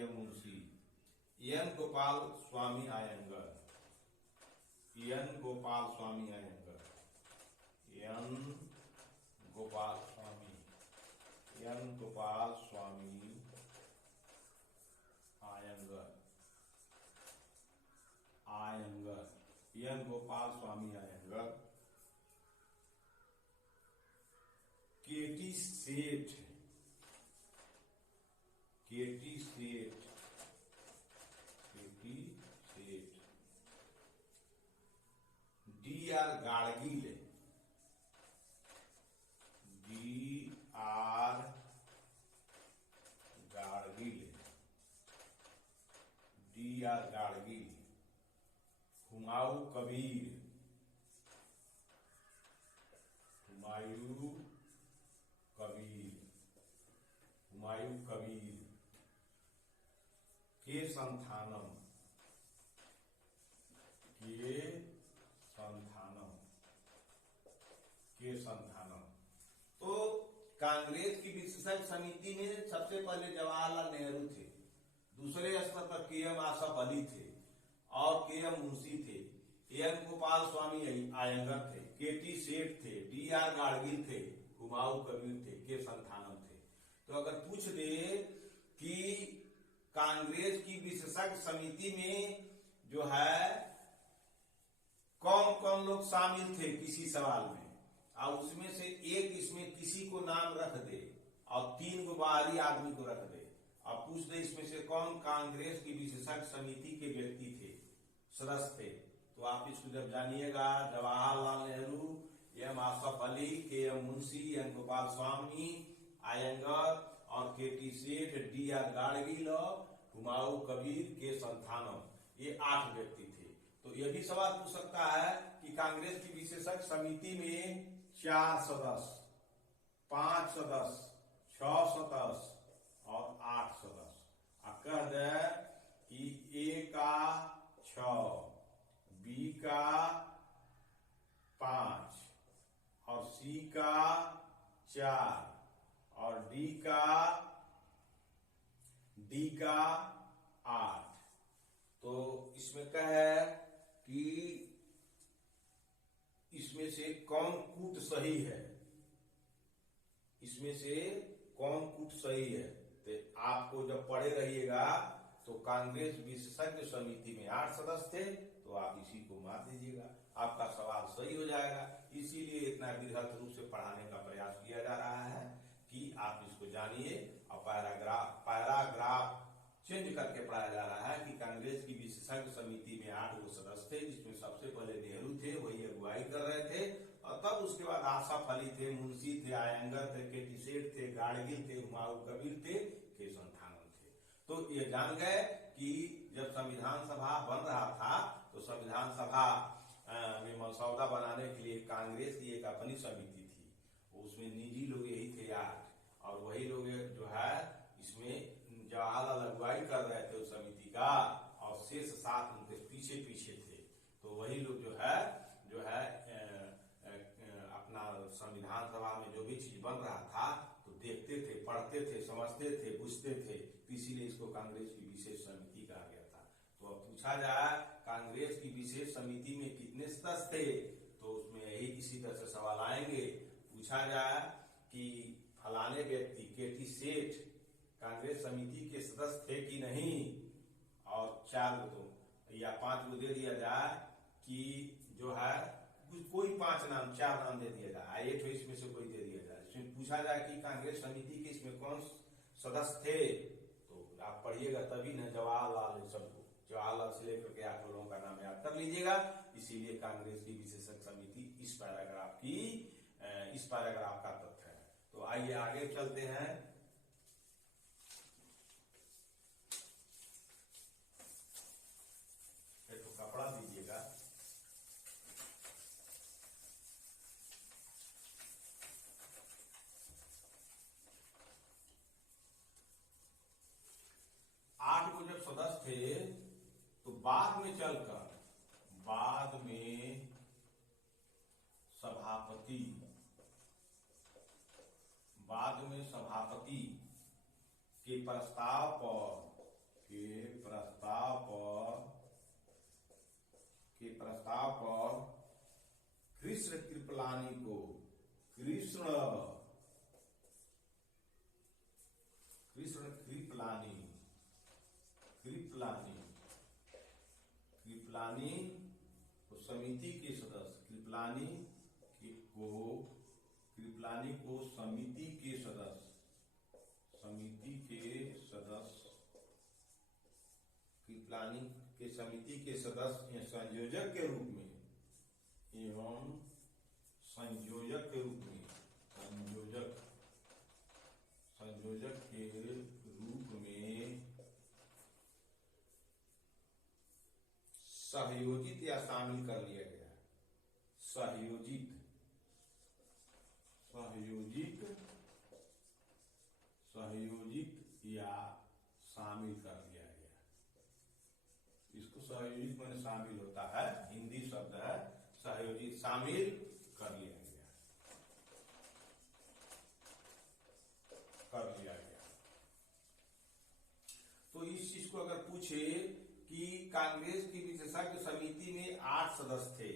M Munshi, N Gopal Swami Ayyangar, N Gopal Swami Ayyangar, N Gopal Swami, N Gopal Swami Ayyangar, Ayyangar, N Gopal Swami Ayyangar, KT Seth, KT Seth, KT Seth, D R Gadgil, D R Gadgil, D R Gadgil, Humayun Kabir, Humayun Kabir, Humayun Kabir, K Santhanam, के संथानम, के संथानम। तो कांग्रेस की विशेषज्ञ समिति में सबसे पहले जवाहरलाल नेहरू थे, दूसरे स्तर पर के एम आसफ अली थे और के एम मुंशी थे, एन गोपाल स्वामी आयंगर थे, के टी सेठ थे, डी आर गाड़गिल थे, हुमायूं कबीर थे, के संथानम थे। तो अगर पूछ दे कि कांग्रेस की विशेषज्ञ समिति में जो है कौन कौन लोग शामिल थे किसी सवाल में, और उसमें से एक इसमें किसी को नाम रख दे और 3 को बाहरी आदमी को रख दे, अब पूछ दे इसमें से कौन कांग्रेस की विशेषज्ञ समिति के व्यक्ति थे, सदस्य थे, तो आप इसको जब जानिएगा जवाहरलाल नेहरू, एम आसफ अली, के एम मुंशी, एन गोपाल स्वामी आयंगर और के टी सेठ, डी आर गाड़गिल और हुमायूं कबीर, के संथानम, ये 8 व्यक्ति थे। तो यह भी सवाल पूछ सकता है कि कांग्रेस की विशेषज्ञ समिति में 4 सदस्य, 5 सदस्य, 6 सदस्य और 8 सदस्य। कह दे कि ए का 6, बी का 5 और सी का 4 और डी का 8। तो इसमें क्या है कि इसमें से कौन कूट सही है, इसमें से कौन कूट सही है। तो आपको जब पढ़े रहिएगा तो कांग्रेस विशेषज्ञ समिति में 8 सदस्य थे, तो आप इसी को मार दीजिएगा, आपका सवाल सही हो जाएगा। इसीलिए इतना बृहद रूप से पढ़ाने का प्रयास किया जा रहा है कि आप इसको जानिए और पैराग्राफ चेंज करके पढ़ाया जा रहा है कि कांग्रेस की विशेषज्ञ समिति में 8 वो सदस्य थे, जिसमें सबसे पहले नेहरू थे, वही अगुवाई कर रहे थे, और तब उसके बाद आसफ अली थे, मुंशी थे, आयंगर थे, के टी सेठ थे, गाड़गिल थे, हुमायूं कबीर थे, के संथानम थे। तो ये जान गए कि जब संविधान सभा बन रहा था तो संविधान सभा में मसौदा बनाने के लिए कांग्रेस की एक अपनी समिति थी, उसमें निजी लोग यही थे 8, और वही लोग जो है इसमें जवाहरलाल अगुवाई कर रहे थे उस समिति का, और शेष 7 उनके पीछे पीछे थे। तो वही लोग जो है अपना संविधान सभा में जो भी चीज बन रहा था तो देखते थे, पढ़ते थे, समझते थे, बुझते थे, तो इसीलिए इसको कांग्रेस की विशेष समिति कहा गया था। तो अब पूछा जाए कांग्रेस की विशेष समिति में कितने सदस्य थे, तो उसमें यही इसी तरह से सवाल आएंगे। पूछा जाए कि फलाने व्यक्ति के टी सेठ कांग्रेस समिति के सदस्य थे कि नहीं, और 4 को या 5 को दे दिया जाए कि जो है कोई 5 नाम 4 नाम दे दिया जाए, 8 इसमें से कोई दे दिया जाए। इसमें पूछा जाए कि कांग्रेस समिति के इसमें कौन सदस्य थे, तो आप पढ़िएगा तभी न, जवाहरलाल सबको, जवाहरलाल से लेकर के 8 लोगों का नाम याद कर लीजिएगा। इसीलिए कांग्रेस की विशेषज्ञ समिति इस पैराग्राफ का तथ्य है। तो आइए आगे चलते हैं। तो कपड़ा दीजिएगा। आठ को जब सदस्य थे तो बाद में सभापति के प्रस्ताव पर के प्रस्ताव पर कृष्ण कृपलानी को कृष्ण कृपलानी को समिति के सदस्य कृपलानी को समिति के सदस्य कृपलानी के समिति के सदस्य या संयोजक के रूप में संयोजक के रूप में सहयोजित या शामिल कर लिया गया। सहयोजित या शामिल कर लिया गया। इसको सहयोजित माने शामिल होता है, हिंदी शब्द है सहयोजित, शामिल कर लिया गया। तो इस चीज को अगर पूछे कि कांग्रेस की विशेषज्ञ समिति में 8 सदस्य थे,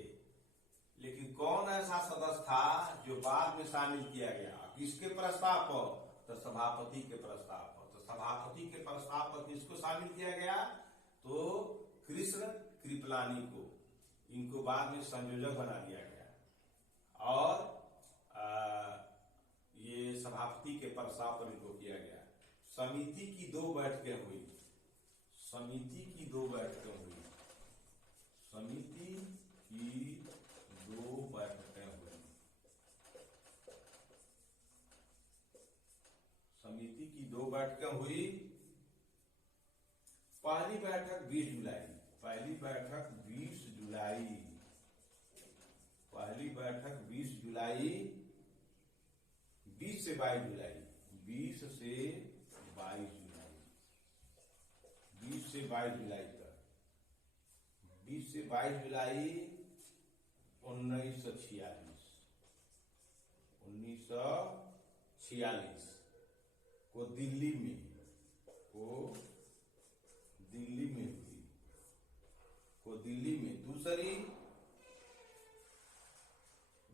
लेकिन कौन ऐसा सदस्य था जो बाद में शामिल किया गया, किसके प्रस्ताव पर? तो सभापति के प्रस्ताव पर। तो सभापति के प्रस्ताव पर किसको शामिल किया गया? तो कृष्ण कृपलानी को, इनको बाद में संयोजक बना दिया गया। और ये सभापति के प्रस्ताव पर इनको किया गया। समिति की 2 बैठकें हुई। समिति की 2 बैठकें हुई। पहली बैठक 20 जुलाई। पहली बैठक 20 जुलाई 20 से 22 जुलाई 20 से 22 जुलाई तक 20 से 22 जुलाई 1946 को दिल्ली में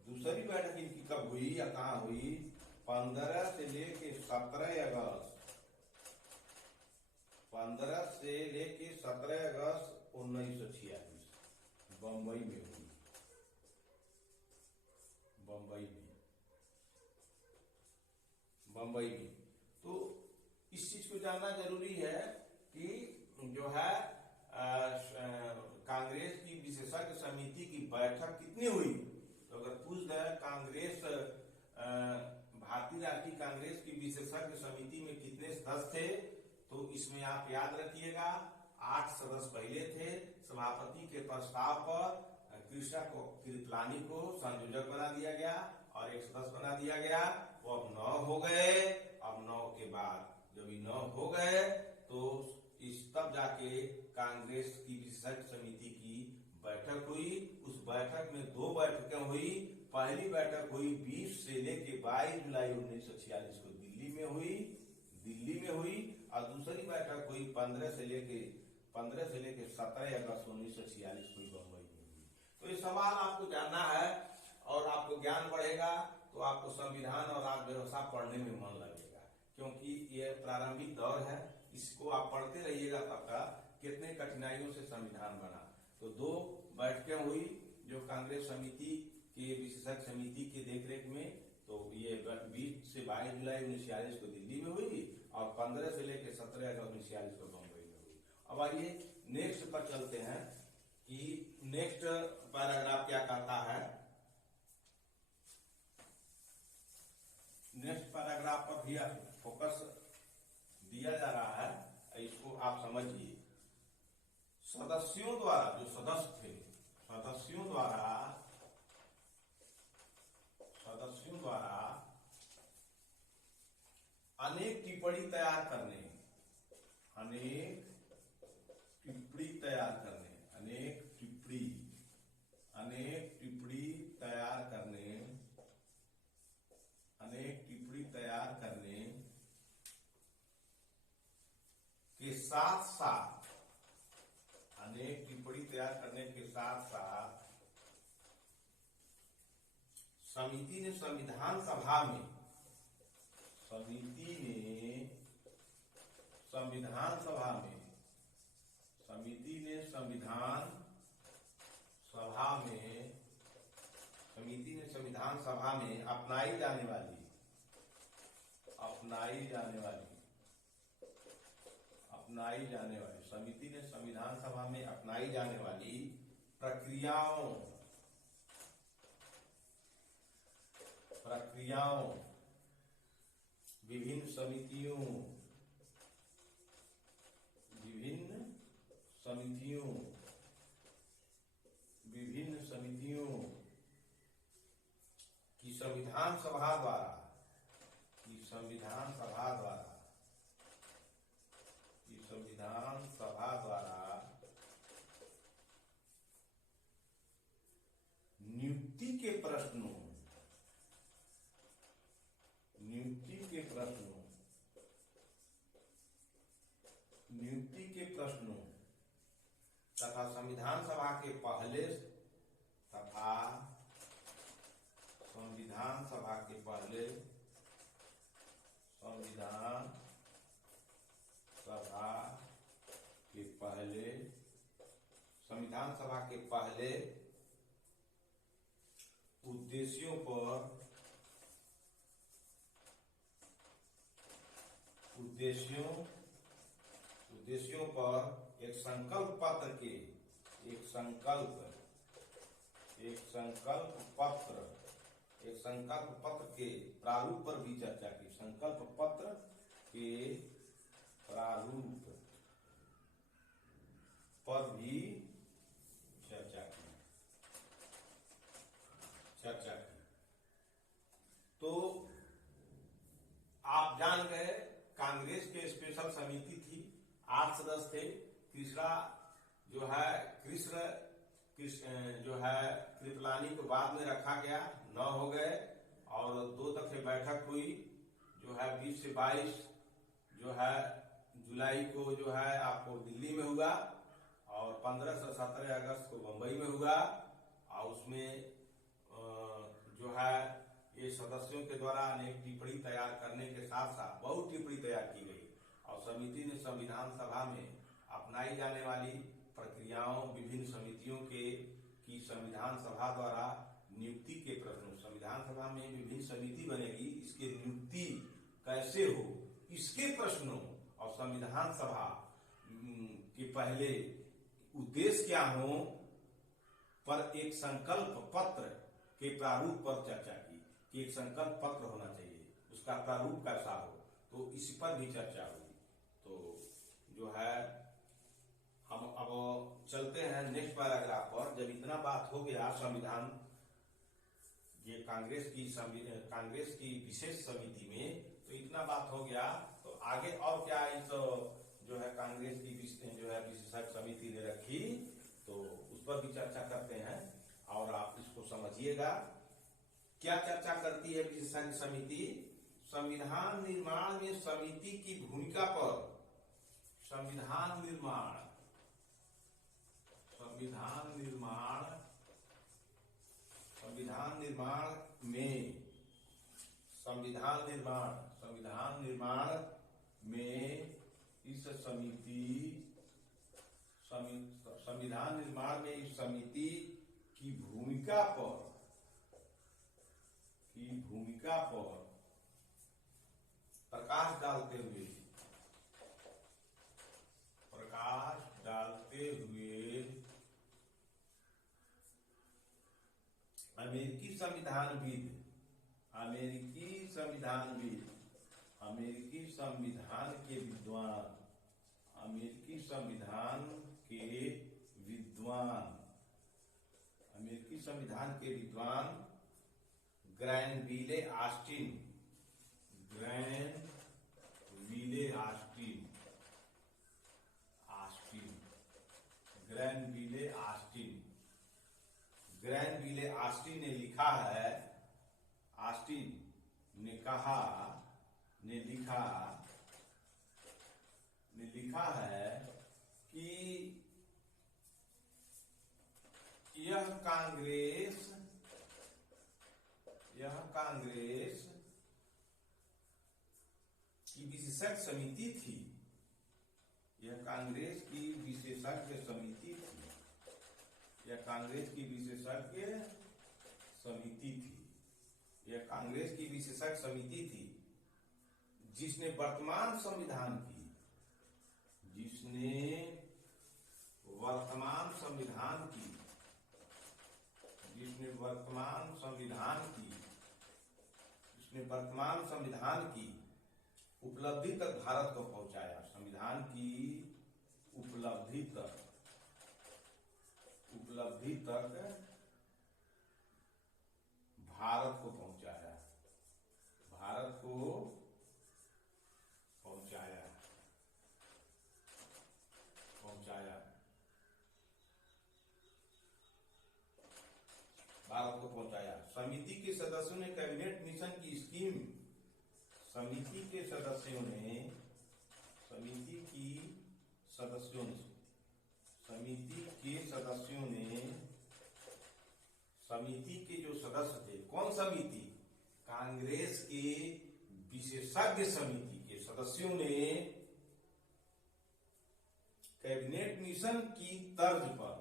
दूसरी बैठक इनकी कब हुई या कहाँ हुई? 15 से लेके 17 अगस्त 1946 बम्बई में हुई। तो इस चीज को जानना जरूरी है कि जो है कांग्रेस की विशेषज्ञ समिति की बैठक कितनी हुई। तो अगर पूछ दे कांग्रेस भारतीय राष्ट्रीय कांग्रेस की विशेषज्ञ समिति में कितने सदस्य थे, तो इसमें आप याद रखिएगा 8 सदस्य पहले थे। सभापति के प्रस्ताव पर कृष्णा को कृपलानी को संयोजक बना दिया गया और एक सदस्य बना दिया गया। वो अब 9 हो गए। अब 9 के बाद जब 9 हो गए तो तब जाके कांग्रेस की विशेषज्ञ समिति की बैठक हुई। उस बैठक में 2 बैठकें हुई। पहली बैठक हुई 20 से लेके 22 जुलाई 1946 को दिल्ली में हुई और दूसरी बैठक हुई 15 से लेके 17 अगस्त 1946 को बम्बई में हुई। तो ये सवाल आपको जानना है और आपको ज्ञान बढ़ेगा तो आपको संविधान और राज्य व्यवस्था पढ़ने में मन लगेगा, क्योंकि ये प्रारंभिक दौर है। इसको आप पढ़ते रहिएगा तब तक कितने कठिनाइयों से संविधान बना। तो 2 बैठकें हुई जो कांग्रेस समिति के विशेषज्ञ समिति के देखरेख में। तो ये 20 से 22 जुलाई 1946 को दिल्ली में हुई और 15 से लेकर 17 अगस्त 1946 को बम्बई में हुई। अब आइए नेक्स्ट पर चलते हैं कि नेक्स्ट पैराग्राफ क्या कहता है। नेक्स्ट पैराग्राफ पर भी फोकस दिया जा रहा है, इसको आप समझिए। सदस्यों द्वारा जो सदस्य थे, सदस्यों द्वारा अनेक टिप्पणी तैयार करने के साथ साथ, अनेक टिप्पणी तैयार करने के साथ साथ समिति ने संविधान सभा में, समिति ने संविधान सभा में, समिति ने संविधान सभा में, समिति ने संविधान सभा में अपनाई जाने वाली समिति ने संविधान सभा में अपनाई जाने वाली प्रक्रियाओं, विभिन्न समितियों की संविधान सभा द्वारा नियुक्ति के प्रश्नों तथा संविधान सभा के पहले उद्देश्यों पर एक संकल्प पत्र के प्रारूप पर भी चर्चा की। संकल्प पत्र के प्रारूप पर भी चर्चा की। तो आप जान गए, कांग्रेस के स्पेशल समिति थी, 8 सदस्य थे। तीसरा जो है कृपलानी को बाद में रखा गया, 9 हो गए, और 2 दफे बैठक हुई, जो है 20 से 22 जो है जुलाई को जो है आपको दिल्ली में हुआ, और 15 से 17 अगस्त को मुंबई में हुआ। और उसमें जो है ये सदस्यों के द्वारा अनेक टिप्पणी तैयार करने के साथ साथ बहुत टिप्पणी तैयार की गई, और समिति ने संविधान सभा में अपनाई जाने वाली प्रक्रियाओं, विभिन्न समितियों की संविधान सभा द्वारा नियुक्ति के प्रश्नों, संविधान सभा में विभिन्न समिति बनेगी, इसके नियुक्ति कैसे हो, इसके प्रश्नों, और संविधान सभा के पहले उद्देश्य क्या हो पर एक संकल्प पत्र के प्रारूप पर चर्चा की कि एक संकल्प पत्र होना चाहिए, उसका प्रारूप कैसा हो, तो इस पर भी चर्चा हुई। तो जो है हम अब चलते हैं नेक्स्ट पैराग्राफ पर। जब इतना बात हो गया संविधान, ये कांग्रेस की विशेष समिति में, तो इतना बात हो गया, तो आगे और क्या इस जो है कांग्रेस की जो है विशेषज्ञ समिति ने रखी, तो उस पर भी चर्चा करते हैं, और आप इसको समझिएगा। क्या चर्चा करती है विशेषज्ञ समिति? संविधान निर्माण में समिति की भूमिका पर, संविधान निर्माण में इस समिति की भूमिका पर प्रकाश डालते हुए अमेरिकी संविधान के विद्वान ग्रैनविले ऑस्टिन ने लिखा है, ऑस्टिन ने लिखा है कि यह कांग्रेस की विशेषज्ञ समिति थी। यह कांग्रेस की विशेषज्ञ समिति थी। यह कांग्रेस की विशेषज्ञ समिति थी। यह कांग्रेस की विशेषज्ञ समिति थी जिसने वर्तमान संविधान की उपलब्धि तक भारत को पहुंचाया। संविधान की उपलब्धि तक भारत को पहुंचाया। समिति के सदस्यों ने कैबिनेट मिशन की स्कीम समिति के सदस्यों ने समिति के जो सदस्य थे, कौन समिति? कांग्रेस के विशेषज्ञ समिति के सदस्यों ने कैबिनेट मिशन की तर्ज पर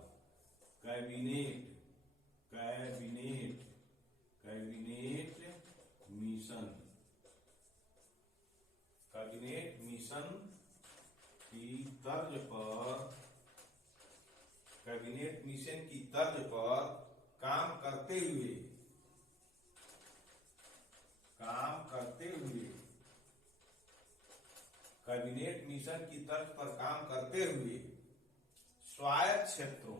कैबिनेट मिशन की तर्ज पर काम करते हुए कैबिनेट मिशन की तर्ज पर काम करते हुए स्वायत्त क्षेत्रों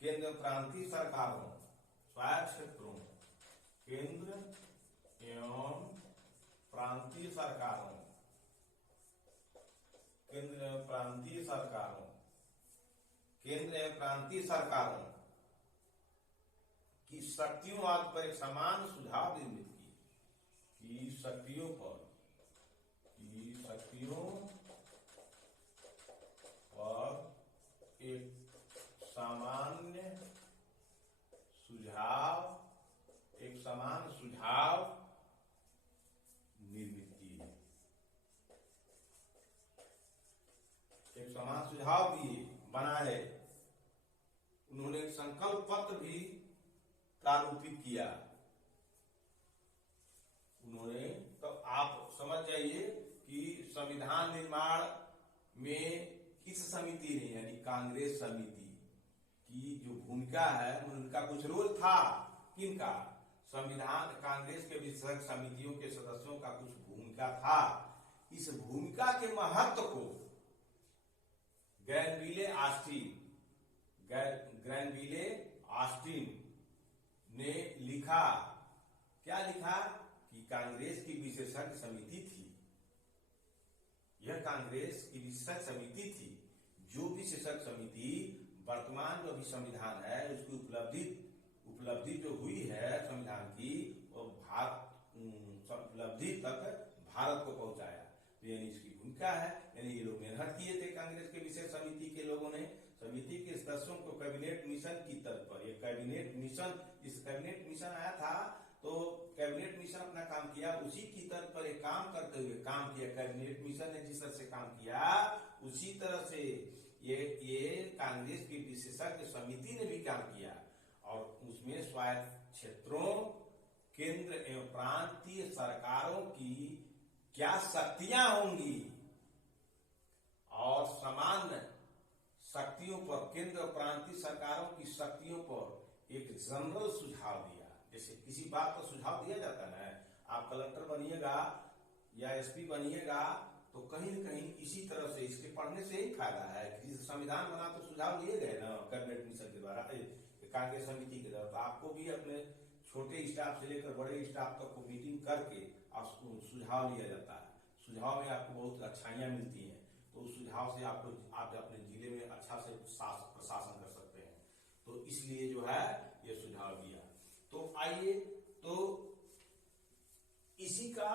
केंद्र प्रांतीय सरकारों केंद्र एवं प्रांतीय सरकारों की शक्तियों आदि पर एक समान सुझाव निर्मित की शक्तियों पर एक समान सुझाव निर्मित की है। एक समान सुझाव भी बना है। उन्होंने एक संकल्प पत्र भी प्रारूपित किया। तो आप समझ जाइए कि संविधान निर्माण में इस समिति ने, यानी कांग्रेस समिति की जो भूमिका है, उनका कुछ रोल था। किनका? कांग्रेस के विशेषज्ञ समितियों के सदस्यों का कुछ भूमिका था। इस भूमिका के महत्व को ग्रैनविले ऑस्टिन ने लिखा। क्या लिखा? कि कांग्रेस की विशेषज्ञ समिति थी। यह कांग्रेस की विशेषज्ञ समिति थी, जो विशेषज्ञ समिति वर्तमान जो भी संविधान है उसकी उपलब्धि जो हुई है संविधान की, वो उपलब्धि तक भारत को पहुंचाया। तो यानी इसकी भूमिका है। यानी ये लोग मेहनत किए थे कांग्रेस के विशेष समिति के लोगों ने। समिति के सदस्यों को कैबिनेट मिशन की तर्ज पर, ये कैबिनेट मिशन आया था, तो कैबिनेट मिशन अपना काम किया, उसी की तर्ज पर एक काम करते हुए काम किया। कैबिनेट मिशन ने जिस तरह से काम किया, उसी तरह से ये कांग्रेस की विशेषज्ञ समिति ने भी काम किया। और उसमें स्वायत्त क्षेत्रों, केंद्र एवं प्रांतीय सरकारों की क्या शक्तियां होंगी और समान शक्तियों पर, केंद्र और प्रांतीय सरकारों की शक्तियों पर एक जनरल सुझाव दिया। जैसे किसी बात पर सुझाव दिया जाता है, आप कलेक्टर बनिएगा या एसपी बनिएगा, तो कहीं न कहीं इसी तरह से इसके पढ़ने से ही फायदा है कि संविधान बना तो सुझाव लिए गए ना कैबिनेट मिशन के द्वारा, कांग्रेस समिति के द्वारा। तो आपको भी अपने छोटे स्टाफ से लेकर बड़े स्टाफ तक को मीटिंग करके सुझाव लिया जाता है। सुझाव में आपको बहुत अच्छाइयां मिलती हैं, तो उस सुझाव से आप अपने जिले में अच्छा से प्रशासन कर सकते हैं। तो इसलिए जो है ये सुझाव दिया। तो आइए तो इसी का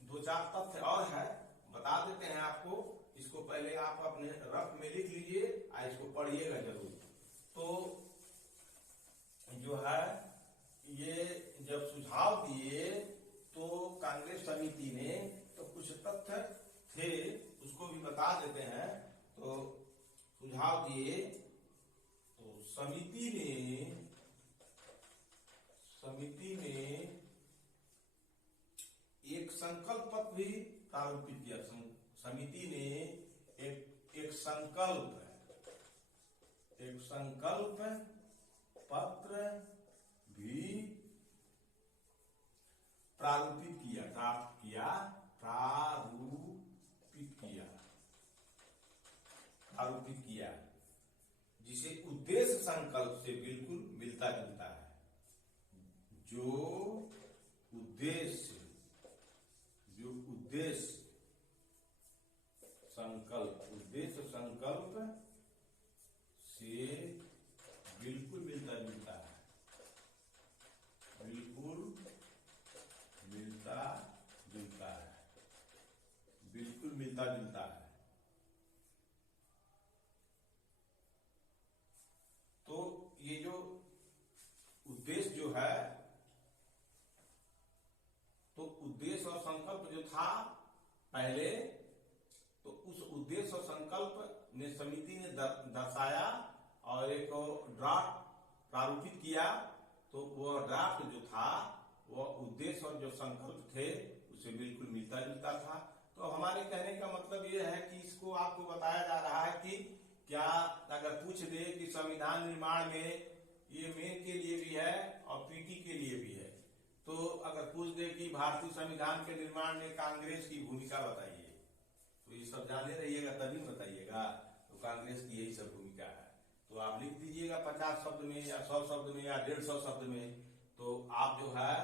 दो चार तथ्य और है, बता देते हैं आपको। इसको पहले आप अपने रफ में लिख लीजिए और इसको पढ़िएगा जरूर। तो जो है ये जब सुझाव दिए तो कांग्रेस समिति ने तो कुछ तथ्य थे, उसको भी बता देते हैं। तो सुझाव दिए तो समिति ने एक संकल्प पत्र भी प्रारूपित किया। समिति ने एक संकल्प पत्र भी प्रारूपित किया जिसे उद्देश्य संकल्प से बिल्कुल मिलता जुलता है। जो उद्देश्य संकल्प से बिल्कुल मिलता जुलता है। तो ये जो उद्देश्य जो है, तो उद्देश्य और संकल्प जो था पहले, तो उस उद्देश्य और संकल्प ने समिति ने दर्शाया और एक ड्राफ्ट प्रारूपित किया। तो वह ड्राफ्ट जो था वह उद्देश्य और जो संकल्प थे उसे बिल्कुल मिलता जुलता था। तो हमारे कहने का मतलब यह है कि इसको आपको बताया जा रहा है कि क्या अगर पूछ दे कि संविधान निर्माण में ये मेन के लिए भी है और पीटी के लिए भी है, तो अगर पूछ दे कि भारतीय संविधान के निर्माण में कांग्रेस की भूमिका बताइए, तो ये सब जाने रहिएगा तभी बताइएगा। तो कांग्रेस की यही सब भूमिका है। तो आप लिख दीजिएगा 50 शब्द में या 100 शब्द में या 150 शब्द में। तो आप जो है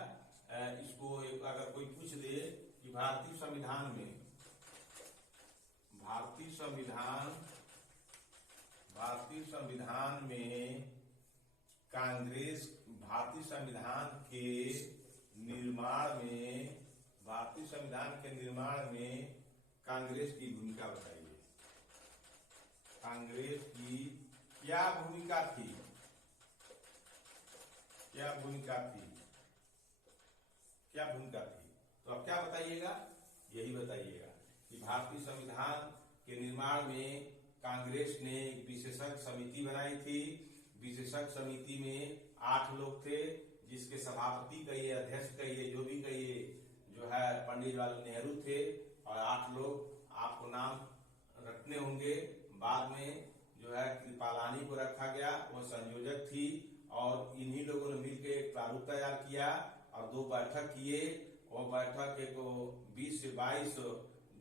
इसको अगर कोई पूछ दे कि भारतीय संविधान में कांग्रेस, भारतीय संविधान के निर्माण में कांग्रेस की भूमिका बताइए। कांग्रेस की क्या भूमिका थी? तो आप क्या बताइएगा? यही बताइएगा कि भारतीय संविधान के निर्माण में कांग्रेस ने एक विशेषज्ञ समिति बनाई थी। विशेषज्ञ समिति में 8 लोग थे, जिसके सभापति कहिए, अध्यक्ष कहिए, जो भी कहिए, जो है पंडित जवाहरलाल नेहरू थे। और 8 लोग आपको नाम रखने होंगे। बाद में जो है कृपालानी को रखा गया, वो संयोजक थी। और इन्हीं लोगों ने मिलकर एक प्रारूप तैयार किया और 2 बैठक किए। वो बैठक एक 20 से 22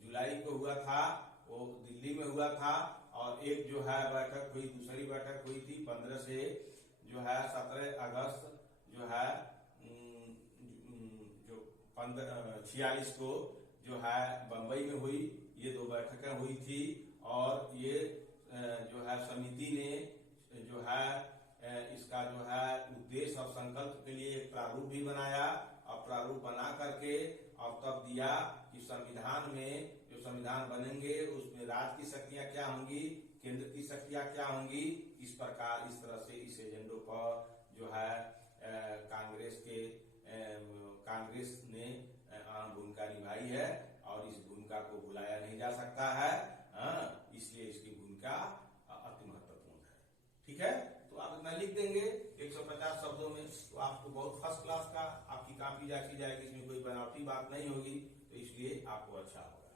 जुलाई को हुआ था, वो दिल्ली में हुआ था। और एक जो है बैठक हुई, दूसरी बैठक हुई थी 15 से जो है 17 अगस्त जो है जो 46 को जो है बंबई में हुई। ये 2 बैठकें हुई थी। और ये जो है समिति ने जो है इसका जो है उद्देश्य और संकल्प के लिए एक प्रारूप भी बनाया। और प्रारूप बना करके और तब दिया कि संविधान में जो संविधान बनेंगे उसमें राज्य की शक्तियां क्या होंगी, केंद्र की शक्तियां क्या होंगी। इस प्रकार इस तरह से इस एजेंडों पर जो है कांग्रेस ने अहम भूमिका निभाई है और इस भूमिका को भुलाया नहीं जा सकता है। इसलिए इसकी भूमिका अति महत्वपूर्ण है। ठीक है, तो आप इतना लिख देंगे 150 शब्दों में, तो आपको बहुत फर्स्ट क्लास का आपकी कॉपी जांची जाएगी। इसमें कोई बनावटी बात नहीं होगी, तो इसलिए आपको अच्छा होगा।